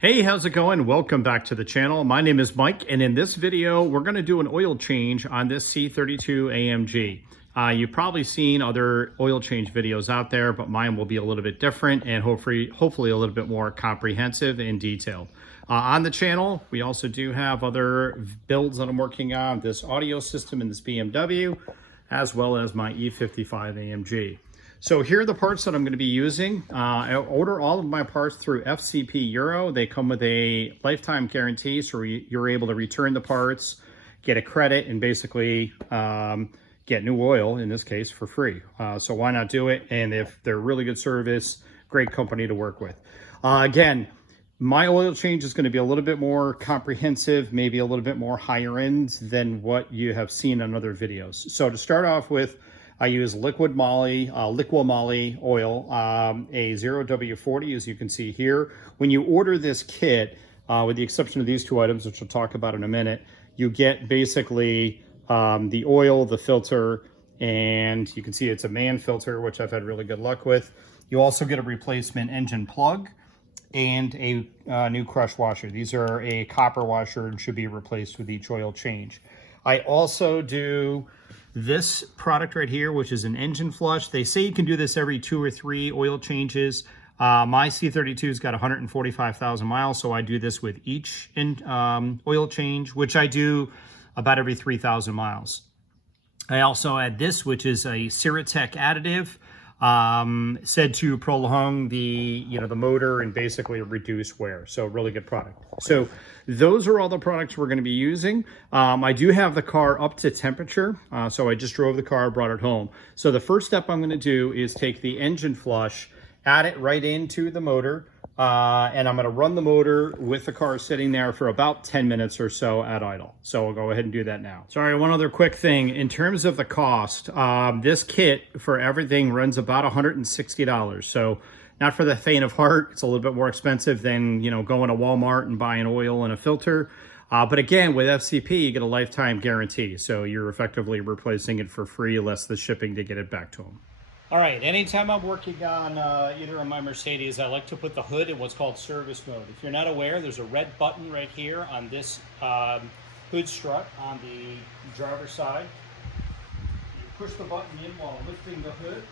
Hey, how's it going? Welcome back to the channel. My name is Mike, and in this video, we're going to do an oil change on this C32 AMG. You've probably seen other oil change videos out there, but mine will be a little bit different and hopefully a little bit more comprehensive and detailed. On the channel, we also do have other builds that I'm working on, this audio system in this BMW, as well as my E55 AMG. So here are the parts that I'm going to be using. I order all of my parts through FCP Euro. They come with a lifetime guarantee, so you're able to return the parts, get a credit, and basically get new oil, in this case, for free. So why not do it? And if they're really good service, great company to work with. Again, my oil change is going to be a little bit more comprehensive, maybe a little bit more higher end than what you have seen on other videos. So to start off with, I use liquid moly oil, a 0W40, as you can see here. When you order this kit, with the exception of these two items, which we'll talk about in a minute, you get basically the oil, the filter, and you can see it's a man filter, which I've had really good luck with. You also get a replacement engine plug and a new crush washer. These are a copper washer and should be replaced with each oil change. I also do this product right here, which is an engine flush. They say you can do this every 2 or 3 oil changes. My C32's got 145,000 miles, so I do this with each oil change, which I do about every 3,000 miles. I also add this, which is a Ceratec additive, said to prolong the motor and basically reduce wear. So really good product. So those are all the products we're going to be using. I do have the car up to temperature. So I just drove the car, brought it home. So the first step I'm going to do is take the engine flush, add it right into the motor, and I'm going to run the motor with the car sitting there for about 10 minutes or so at idle. So we'll go ahead and do that now. Sorry, one other quick thing. In terms of the cost, this kit for everything runs about $160. So not for the faint of heart. It's a little bit more expensive than, going to Walmart and buying oil and a filter. But again, with FCP, you get a lifetime guarantee. So you're effectively replacing it for free, less the shipping to get it back to them. All right, anytime I'm working on either on my Mercedes, I like to put the hood in what's called service mode. If you're not aware, there's a red button right here on this hood strut on the driver's side. You push the button in while lifting the hood,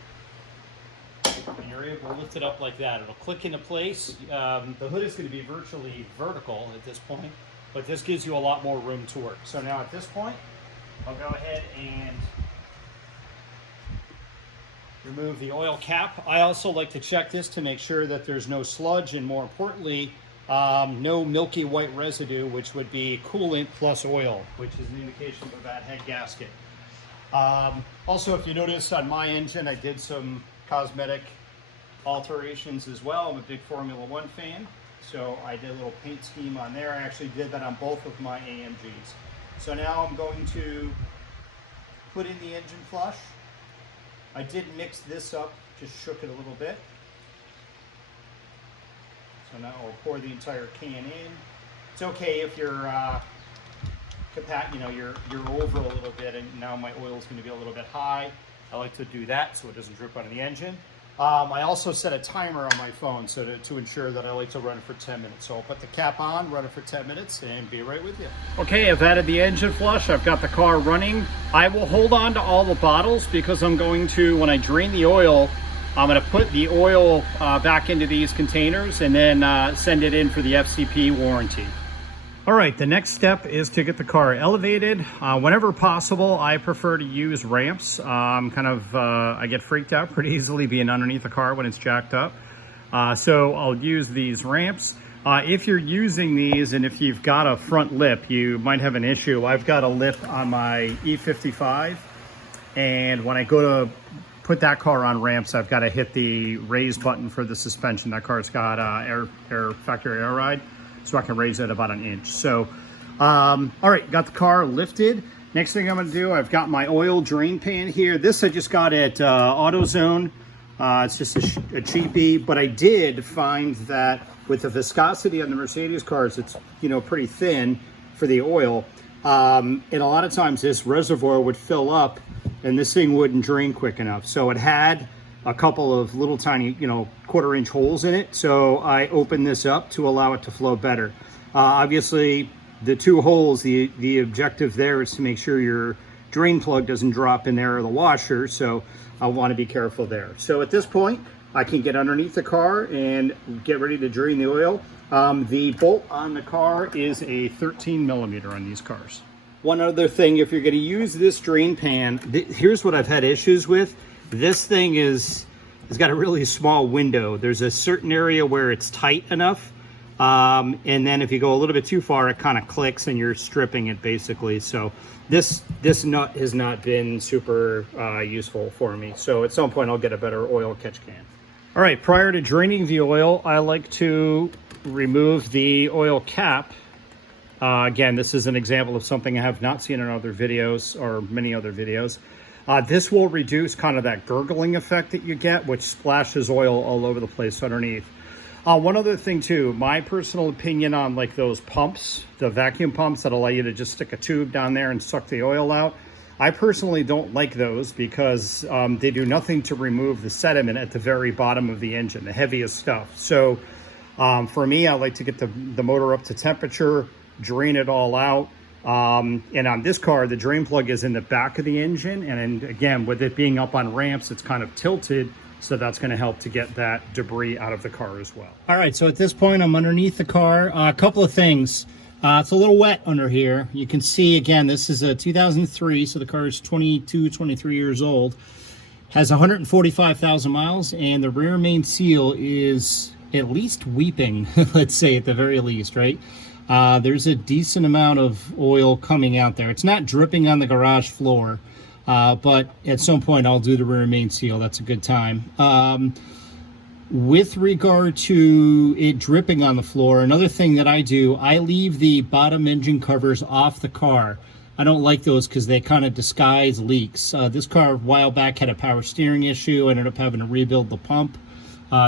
and you're able to lift it up like that. It'll click into place. The hood is going to be virtually vertical at this point, but this gives you a lot more room to work. So now at this point, I'll go ahead and remove the oil cap. I also like to check this to make sure that there's no sludge and, more importantly, no milky white residue, which would be coolant plus oil, which is an indication of a bad head gasket. Also, if you notice on my engine, I did some cosmetic alterations as well. I'm a big Formula One fan, so I did a little paint scheme on there. I actually did that on both of my AMGs. So now I'm going to put in the engine flush. I did mix this up, just shook it a little bit. So now I'll pour the entire can in. It's okay if you're you're over a little bit, and now my oil is going to be a little bit high. I like to do that so it doesn't drip out of the engine. I also set a timer on my phone so to ensure that I like to run it for 10 minutes. So I'll put the cap on, run it for 10 minutes, and be right with you. Okay, I've added the engine flush. I've got the car running. I will hold on to all the bottles because I'm going to, when I drain the oil, I'm going to put the oil back into these containers and then send it in for the FCP warranty. All right, the next step is to get the car elevated. Whenever possible, I prefer to use ramps. I get freaked out pretty easily being underneath the car when it's jacked up. So I'll use these ramps. If you're using these and if you've got a front lip, you might have an issue. I've got a lip on my E55, and when I go to put that car on ramps, I've got to hit the raise button for the suspension. That car's got factory air ride, so I can raise it about 1 inch. So, all right, got the car lifted. Next thing I'm gonna do, I've got my oil drain pan here. This I just got at AutoZone. It's just a cheapie, but I did find that with the viscosity on the Mercedes cars, it's pretty thin for the oil. And a lot of times this reservoir would fill up and this thing wouldn't drain quick enough. So it had a couple of little tiny, 1/4-inch holes in it. So I opened this up to allow it to flow better. Obviously, the 2 holes, the objective there is to make sure your drain plug doesn't drop in there or the washer. So I want to be careful there. So at this point, I can get underneath the car and get ready to drain the oil. The bolt on the car is a 13 millimeter on these cars. One other thing, if you're going to use this drain pan, here's what I've had issues with. This thing has got a really small window. There's a certain area where it's tight enough. And then if you go a little bit too far, it kind of clicks and you're stripping it basically. So this nut has not been super useful for me. So at some point I'll get a better oil catch can. All right, prior to draining the oil, I like to remove the oil cap. Again, this is an example of something I have not seen in other videos or many other videos. This will reduce kind of that gurgling effect that you get, which splashes oil all over the place underneath. One other thing too, my personal opinion on like those pumps, the vacuum pumps that allow you to just stick a tube down there and suck the oil out. I personally don't like those because they do nothing to remove the sediment at the very bottom of the engine, the heaviest stuff. So for me, I like to get the motor up to temperature, drain it all out. And on this car, the drain plug is in the back of the engine. And again, with it being up on ramps, it's kind of tilted. So that's going to help to get that debris out of the car as well. All right, so at this point, I'm underneath the car. A couple of things. It's a little wet under here. You can see, again, this is a 2003, so the car is 22, 23 years old. Has 145,000 miles, and the rear main seal is at least weeping, let's say at the very least, right? There's a decent amount of oil coming out there. It's not dripping on the garage floor, but at some point I'll do the rear main seal. That's a good time. With regard to it dripping on the floor, another thing that I do, I leave the bottom engine covers off the car. I don't like those because they kind of disguise leaks. This car a while back had a power steering issue. I ended up having to rebuild the pump.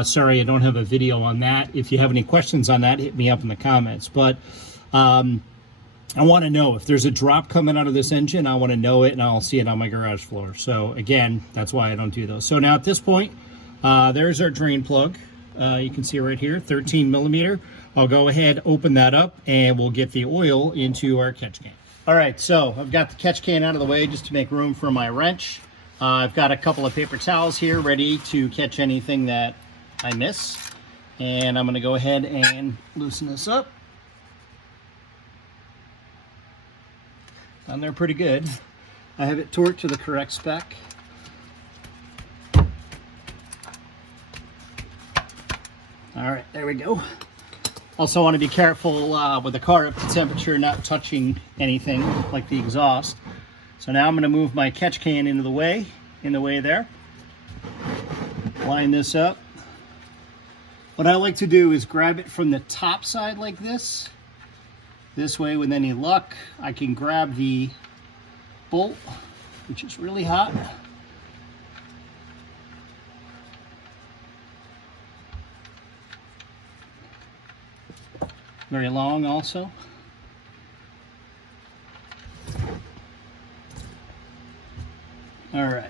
Sorry, I don't have a video on that. If you have any questions on that, hit me up in the comments. But I want to know if there's a drop coming out of this engine. I want to know it, and I'll see it on my garage floor. So again, that's why I don't do those. So now at this point, there's our drain plug. You can see right here, 13 millimeter. I'll go ahead, open that up, and we'll get the oil into our catch can. All right, so I've got the catch can out of the way just to make room for my wrench. I've got a couple of paper towels here ready to catch anything that I miss. And I'm gonna go ahead and loosen this up. Down there pretty good. I have it torqued to the correct spec. All right, there we go. Also want to be careful with the car up to temperature, not touching anything like the exhaust. So now I'm going to move my catch can in the way there. Line this up. What I like to do is grab it from the top side like this. This way, with any luck, I can grab the bolt, which is really hot. Very long also. All right.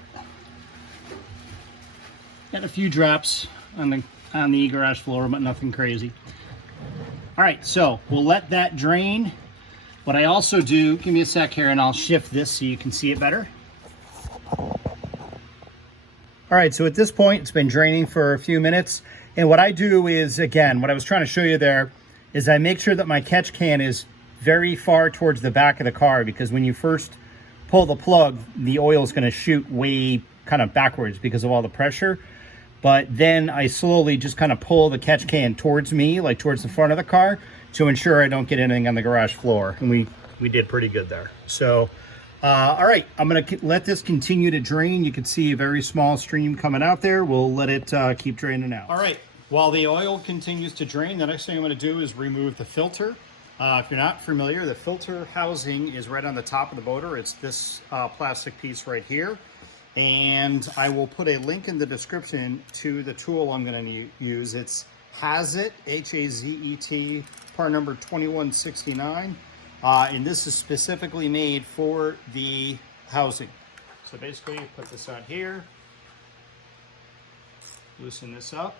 Got a few drops on the garage floor, but nothing crazy. All right, so we'll let that drain. What I also do, give me a sec here and I'll shift this so you can see it better. All right, so at this point, it's been draining for a few minutes. And what I do is, again, what I was trying to show you there is I make sure that my catch can is very far towards the back of the car, because when you first pull the plug, the oil is going to shoot way kind of backwards because of all the pressure. But then I slowly just kind of pull the catch can towards me, like towards the front of the car, to ensure I don't get anything on the garage floor. And we did pretty good there. So, all right, I'm going to let this continue to drain. You can see a very small stream coming out there. We'll let it keep draining out. All right, while the oil continues to drain, the next thing I'm going to do is remove the filter. If you're not familiar, the filter housing is right on the top of the motor. It's this plastic piece right here. And I will put a link in the description to the tool I'm going to use. It's Hazet, H-A-Z-E-T, part number 2169. And this is specifically made for the housing. So basically you put this on here. Loosen this up.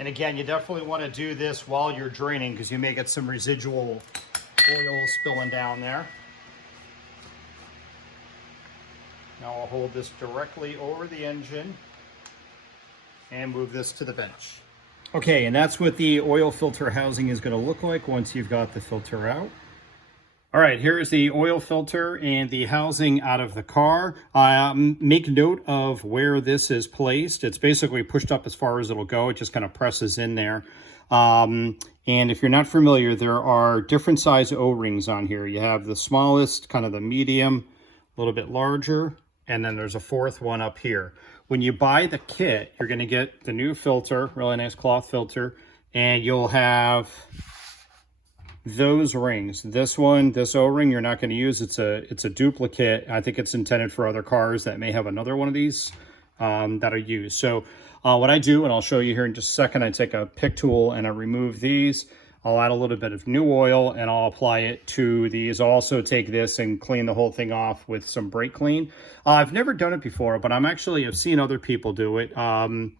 And again, you definitely want to do this while you're draining because you may get some residual oil spilling down there. Now I'll hold this directly over the engine and move this to the bench. Okay, and that's what the oil filter housing is going to look like once you've got the filter out. All right, here's the oil filter and the housing out of the car. Make note of where this is placed. It's basically pushed up as far as it'll go. It just kind of presses in there. And if you're not familiar, there are different size O-rings on here. You have the smallest, kind of the medium, a little bit larger, and then there's a fourth one up here. When you buy the kit, you're going to get the new filter, really nice cloth filter, and you'll have those rings. This one, this O-ring, you're not going to use. It's a duplicate. I think it's intended for other cars that may have another one of these that are used. So what I do, and I'll show you here in just a second, I take a pick tool and I remove these. I'll add a little bit of new oil and I'll apply it to these. I'll also take this and clean the whole thing off with some brake clean. I've never done it before, but I've seen other people do it. I'm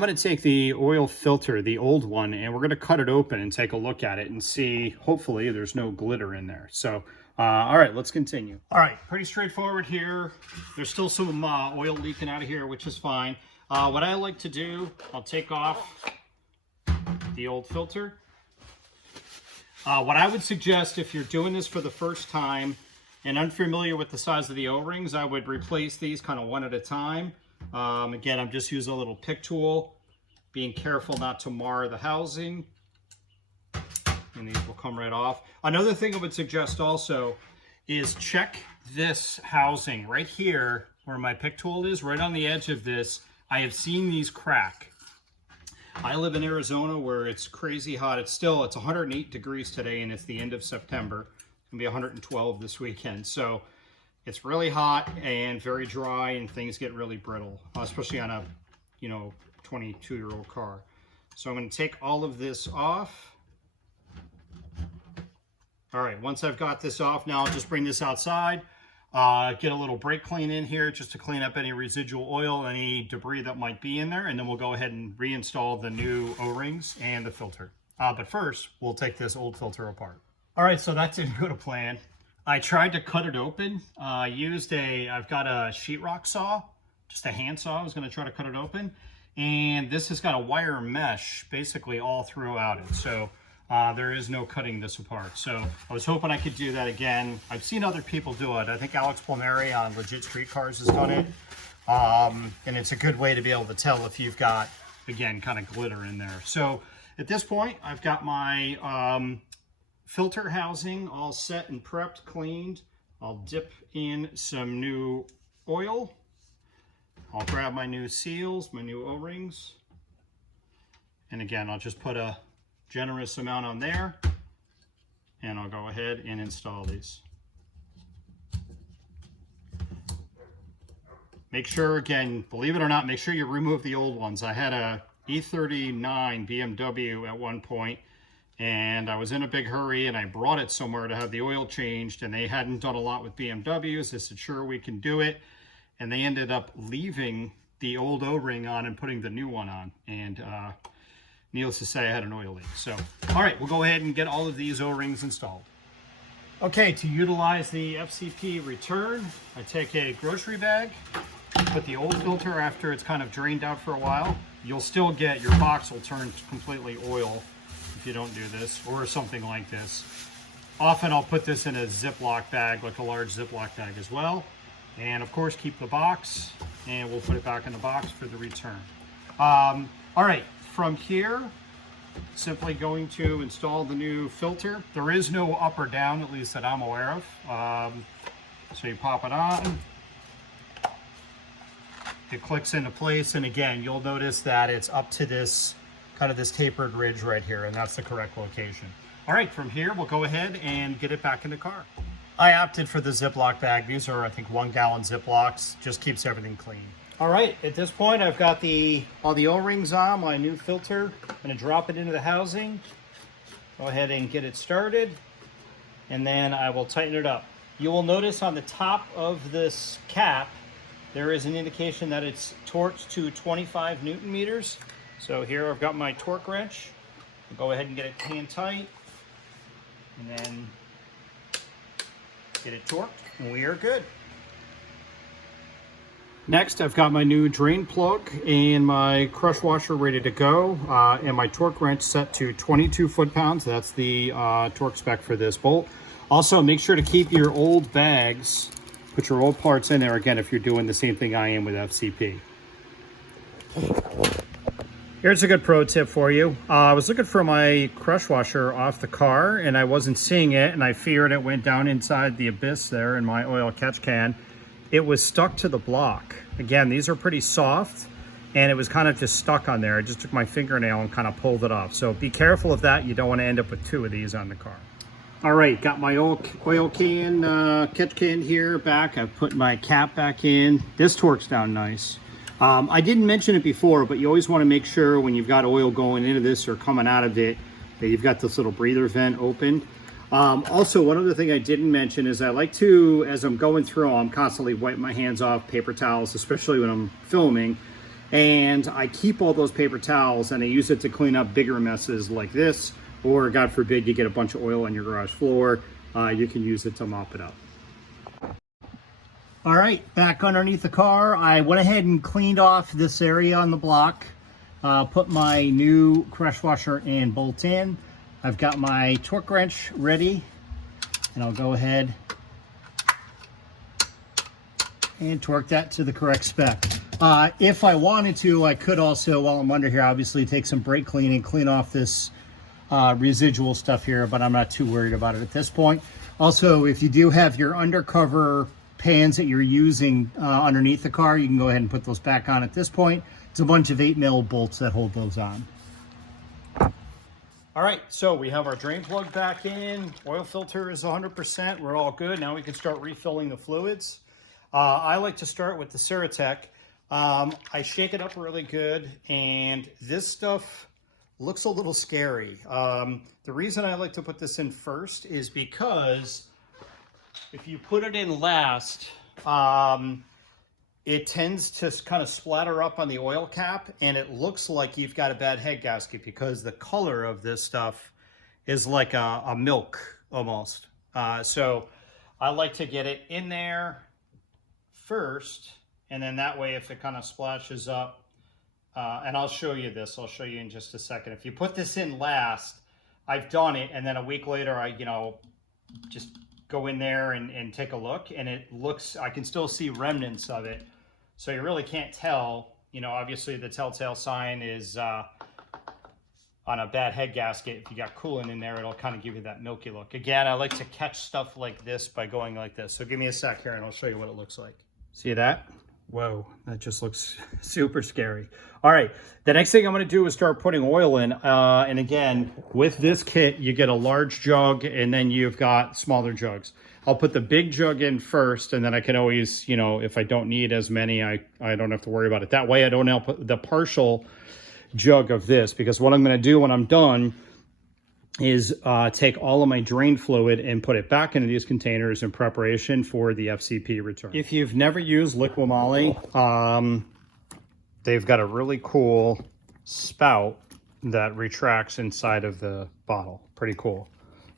going to take the oil filter, the old one, and we're going to cut it open and take a look at it and see, hopefully there's no glitter in there. So, all right, let's continue. All right, pretty straightforward here. There's still some oil leaking out of here, which is fine. What I like to do, I'll take off the old filter. What I would suggest if you're doing this for the first time and unfamiliar with the size of the O-rings, I would replace these kind of one at a time. Again, I'm just using a little pick tool, being careful not to mar the housing, and these will come right off. Another thing I would suggest also is check this housing right here where my pick tool is, right on the edge of this. I have seen these crack. I live in Arizona where it's crazy hot. It's 108 degrees today and it's the end of September. It's gonna be 112 this weekend. So it's really hot and very dry and things get really brittle, especially on a, 22-year-old car. So I'm going to take all of this off. All right, once I've got this off, now I'll just bring this outside, get a little brake clean in here just to clean up any residual oil, any debris that might be in there, and then we'll go ahead and reinstall the new O-rings and the filter. But first, we'll take this old filter apart. All right, so that didn't go to plan. I tried to cut it open. I've got a sheetrock saw, just a hand saw. I was going to try to cut it open. And this has got a wire mesh basically all throughout it. So there is no cutting this apart. So I was hoping I could do that again. I've seen other people do it. I think Alex Palmieri on Legit Street Cars has done it. And it's a good way to be able to tell if you've got, again, kind of glitter in there. So at this point, I've got my filter housing all set and prepped, cleaned. I'll dip in some new oil. I'll grab my new seals, my new O-rings. And again, I'll just put a generous amount on there and I'll go ahead and install these. Make sure, again, believe it or not, make sure you remove the old ones. I had a E39 BMW at one point, and I was in a big hurry and I brought it somewhere to have the oil changed, and they hadn't done a lot with BMWs. I said, sure, we can do it. And they ended up leaving the old O-ring on and putting the new one on. And needless to say, I had an oil leak. So, all right, we'll go ahead and get all of these O-rings installed. Okay, to utilize the FCP return, I take a grocery bag, put the old filter after it's kind of drained out for a while. You'll still get, your box will turn completely oil if you don't do this, or something like this. Often I'll put this in a Ziploc bag, like a large Ziploc bag as well. And of course, keep the box, and we'll put it back in the box for the return. All right, from here, simply going to install the new filter. There is no up or down, at least that I'm aware of. So you pop it on. It clicks into place, and again, you'll notice that it's up to this kind of this tapered ridge right here, and that's the correct location. All right, from here, we'll go ahead and get it back in the car. I opted for the Ziploc bag. These are, I think, 1 gallon Ziplocs. Just keeps everything clean. All right, at this point, I've got all the O-rings on, my new filter. I'm gonna drop it into the housing. Go ahead and get it started, and then I will tighten it up. You will notice on the top of this cap, there is an indication that it's torqued to 25 Newton meters. So here I've got my torque wrench. I'll go ahead and get it hand tight, and then get it torqued, and we are good. Next, I've got my new drain plug and my crush washer ready to go, and my torque wrench set to 22 foot-pounds. That's the torque spec for this bolt. Also, make sure to keep your old bags, put your old parts in there, again, if you're doing the same thing I am with FCP. Here's a good pro tip for you. I was looking for my crush washer off the car, and I wasn't seeing it, and I feared it went down inside the abyss there in my oil catch can. It was stuck to the block. Again, these are pretty soft, and it was kind of just stuck on there. I just took my fingernail and kind of pulled it off. So be careful of that. You don't want to end up with two of these on the car. All right, got my oil can, catch can here back. I've put my cap back in. This torques down nice. I didn't mention it before, but you always want to make sure when you've got oil going into this or coming out of it, that you've got this little breather vent open. Also, one other thing I didn't mention is I like to, as I'm going through, I'm constantly wiping my hands off paper towels, especially when I'm filming. And I keep all those paper towels and I use it to clean up bigger messes like this, or God forbid you get a bunch of oil on your garage floor, you can use it to mop it up. All right, back underneath the car, I went ahead and cleaned off this area on the block, put my new crush washer and bolt in. I've got my torque wrench ready, and I'll go ahead and torque that to the correct spec. If I wanted to, I could also, while I'm under here, obviously take some brake cleaning, clean off this residual stuff here, but I'm not too worried about it at this point. Also, if you do have your undercover pans that you're using underneath the car, you can go ahead and put those back on at this point. It's a bunch of 8mm bolts that hold those on. All right, so we have our drain plug back in. Oil filter is 100%. We're all good. Now we can start refilling the fluids. I like to start with the Ceratec. I shake it up really good, and this stuff looks a little scary. The reason I like to put this in first is because if you put it in last, it tends to kind of splatter up on the oil cap, and it looks like you've got a bad head gasket because the color of this stuff is like a milk almost. So I like to get it in there first, and then that way if it kind of splashes up, and I'll show you this, I'll show you in just a second. If you put this in last, I've done it, and then a week later I, just go in there and take a look, and it looks, I can still see remnants of it. So you really can't tell, obviously the telltale sign is on a bad head gasket. If you got coolant in there, it'll kind of give you that milky look. Again, I like to catch stuff like this by going like this. So give me a sec here and I'll show you what it looks like. See that? Whoa, that just looks super scary. All right, the next thing I'm gonna do is start putting oil in. And again, with this kit, you get a large jug and then you've got smaller jugs. I'll put the big jug in first, and then I can always, if I don't need as many, I don't have to worry about it. That way I don't have the partial jug of this, because what I'm gonna do when I'm done is take all of my drain fluid and put it back into these containers in preparation for the FCP return. If you've never used Liqui-Moly, they've got a really cool spout that retracts inside of the bottle. Pretty cool.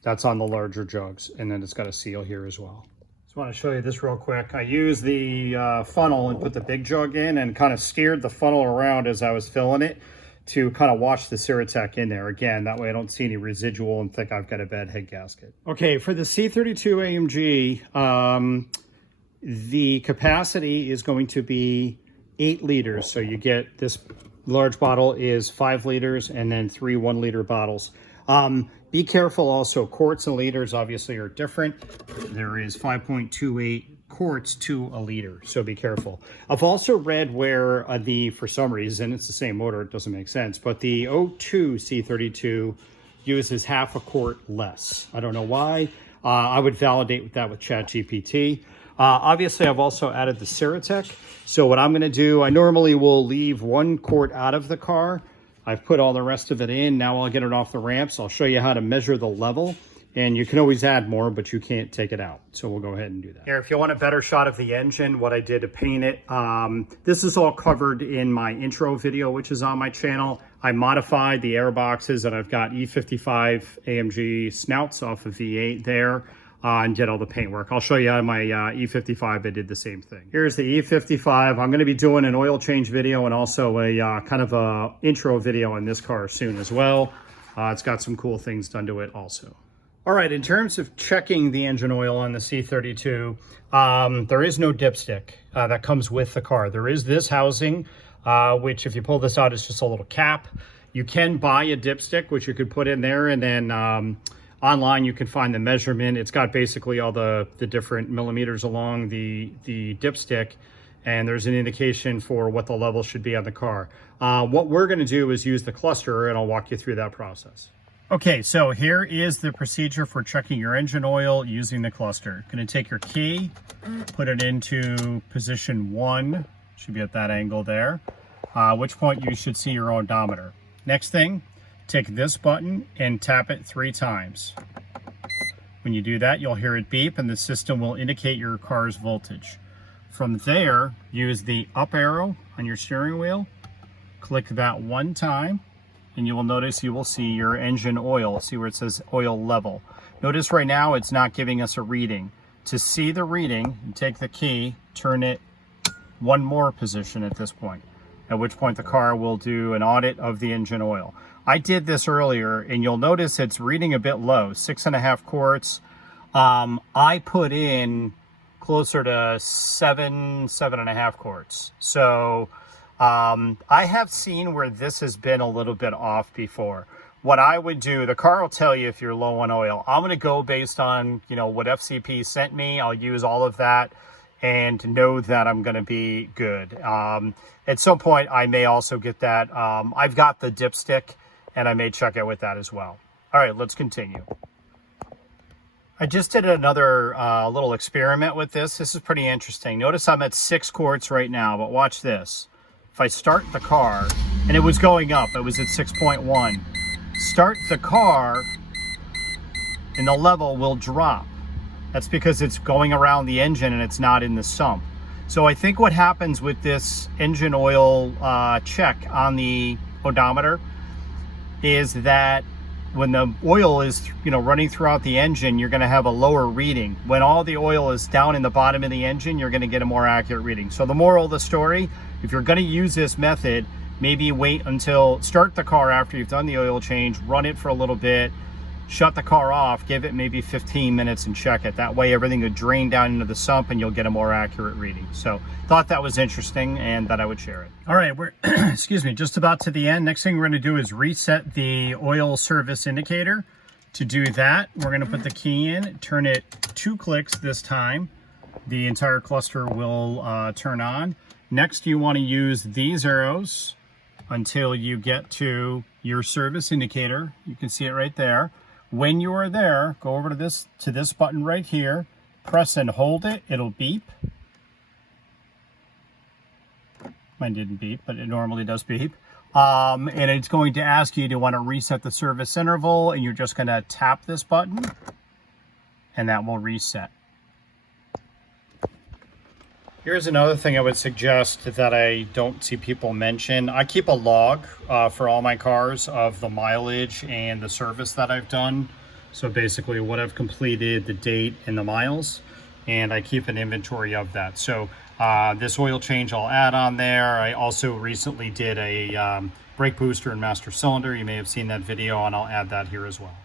That's on the larger jugs, and then it's got a seal here as well. Just want to show you this real quick. I used the funnel and put the big jug in and kind of steered the funnel around as I was filling it to kind of wash the Ceratec in there. Again, that way I don't see any residual and think I've got a bad head gasket. Okay, for the C32 AMG, the capacity is going to be 8 liters. So you get this large bottle is 5 liters and then 3 1-liter bottles. Be careful also, quarts and liters obviously are different. There is 5.28 quarts to a liter, so be careful. I've also read where for some reason, it's the same motor, it doesn't make sense, but the O2 C32 uses half a quart less. I don't know why. I would validate that with ChatGPT. Obviously, I've also added the Ceratec. So what I'm gonna do, I normally will leave 1 quart out of the car I've put all the rest of it in. Now I'll get it off the ramps. I'll show you how to measure the level. And you can always add more, but you can't take it out. So we'll go ahead and do that. Here, if you want a better shot of the engine, what I did to paint it, this is all covered in my intro video, which is on my channel. I modified the air boxes, and I've got E55 AMG snouts off of V8 there, and did all the paint work. I'll show you on my E55, I did the same thing. Here's the E55. I'm gonna be doing an oil change video and also a kind of a intro video on this car soon as well. It's got some cool things done to it also. All right, in terms of checking the engine oil on the C32, there is no dipstick that comes with the car. There is this housing, which if you pull this out, it's just a little cap. You can buy a dipstick, which you could put in there, and then online you can find the measurement. It's got basically all the different millimeters along the dipstick, and there's an indication for what the level should be on the car. What we're gonna do is use the cluster, and I'll walk you through that process. Okay, so here is the procedure for checking your engine oil using the cluster. Going to take your key, put it into position 1, should be at that angle there, at which point you should see your odometer. Next thing, take this button and tap it 3 times. When you do that, you'll hear it beep and the system will indicate your car's voltage. From there, use the up arrow on your steering wheel, click that 1 time, and you will notice you will see your engine oil. See where it says oil level. Notice right now it's not giving us a reading. To see the reading, you take the key, turn it 1 more position at this point, at which point the car will do an audit of the engine oil. I did this earlier and you'll notice it's reading a bit low, 6.5 quarts. I put in closer to 7.5 quarts. So I have seen where this has been a little bit off before. What I would do, the car will tell you if you're low on oil. I'm going to go based on, what FCP sent me. I'll use all of that and know that I'm going to be good. At some point, I may also get that. I've got the dipstick, and I may check it with that as well. All right, let's continue. I just did another little experiment with this. This is pretty interesting. Notice I'm at 6 quarts right now, but watch this. If I start the car, and it was going up, it was at 6.1. Start the car, and the level will drop. That's because it's going around the engine and it's not in the sump. So I think what happens with this engine oil check on the odometer is that when the oil is running throughout the engine, you're going to have a lower reading. When all the oil is down in the bottom of the engine, you're going to get a more accurate reading. So the moral of the story, if you're going to use this method, maybe wait until start the car after you've done the oil change, run it for a little bit, shut the car off, give it maybe 15 minutes and check it. That way everything would drain down into the sump and you'll get a more accurate reading. So thought that was interesting and that I would share it. All right, we're excuse me, just about to the end. Next thing we're going to do is reset the oil service indicator. To do that, we're going to put the key in, turn it 2 clicks this time. The entire cluster will turn on. Next, you want to use these arrows until you get to your service indicator. You can see it right there. When you are there, go over to this button right here, press and hold it, it'll beep. Mine didn't beep, but it normally does beep. And it's going to ask you to want to reset the service interval, and you're just going to tap this button, and that will reset. Here's another thing I would suggest that I don't see people mention. I keep a log for all my cars of the mileage and the service that I've done. So basically what I've completed, the date, and the miles, and I keep an inventory of that. So this oil change I'll add on there. I also recently did a brake booster and master cylinder. You may have seen that video, and I'll add that here as well.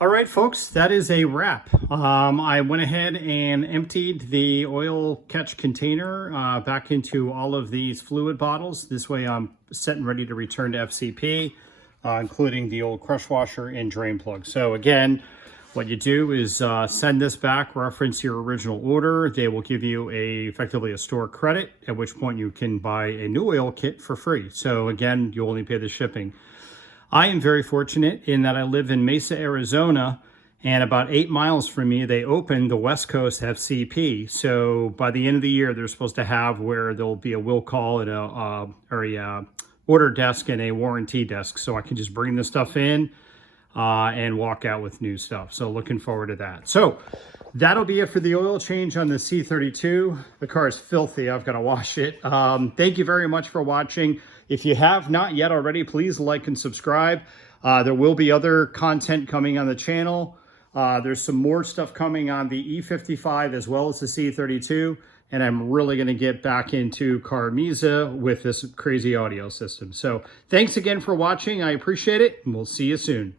All right, folks, that is a wrap. I went ahead and emptied the oil catch container back into all of these fluid bottles. This way I'm set and ready to return to FCP, including the old crush washer and drain plug. So again, what you do is send this back, reference your original order. They will give you effectively a store credit, at which point you can buy a new oil kit for free. So again, you only pay the shipping. I am very fortunate in that I live in Mesa, Arizona, and about 8 miles from me, they opened the West Coast FCP. So by the end of the year, they're supposed to have where there'll be a will call and a order desk and a warranty desk, so I can just bring this stuff in and walk out with new stuff. So looking forward to that. So that'll be it for the oil change on the C32. The car is filthy. I've got to wash it. Thank you very much for watching. If you have not yet already, please like and subscribe. There will be other content coming on the channel. There's some more stuff coming on the E55 as well as the C32. And I'm really going to get back into Carmisa with this crazy audio system. So thanks again for watching. I appreciate it, and we'll see you soon.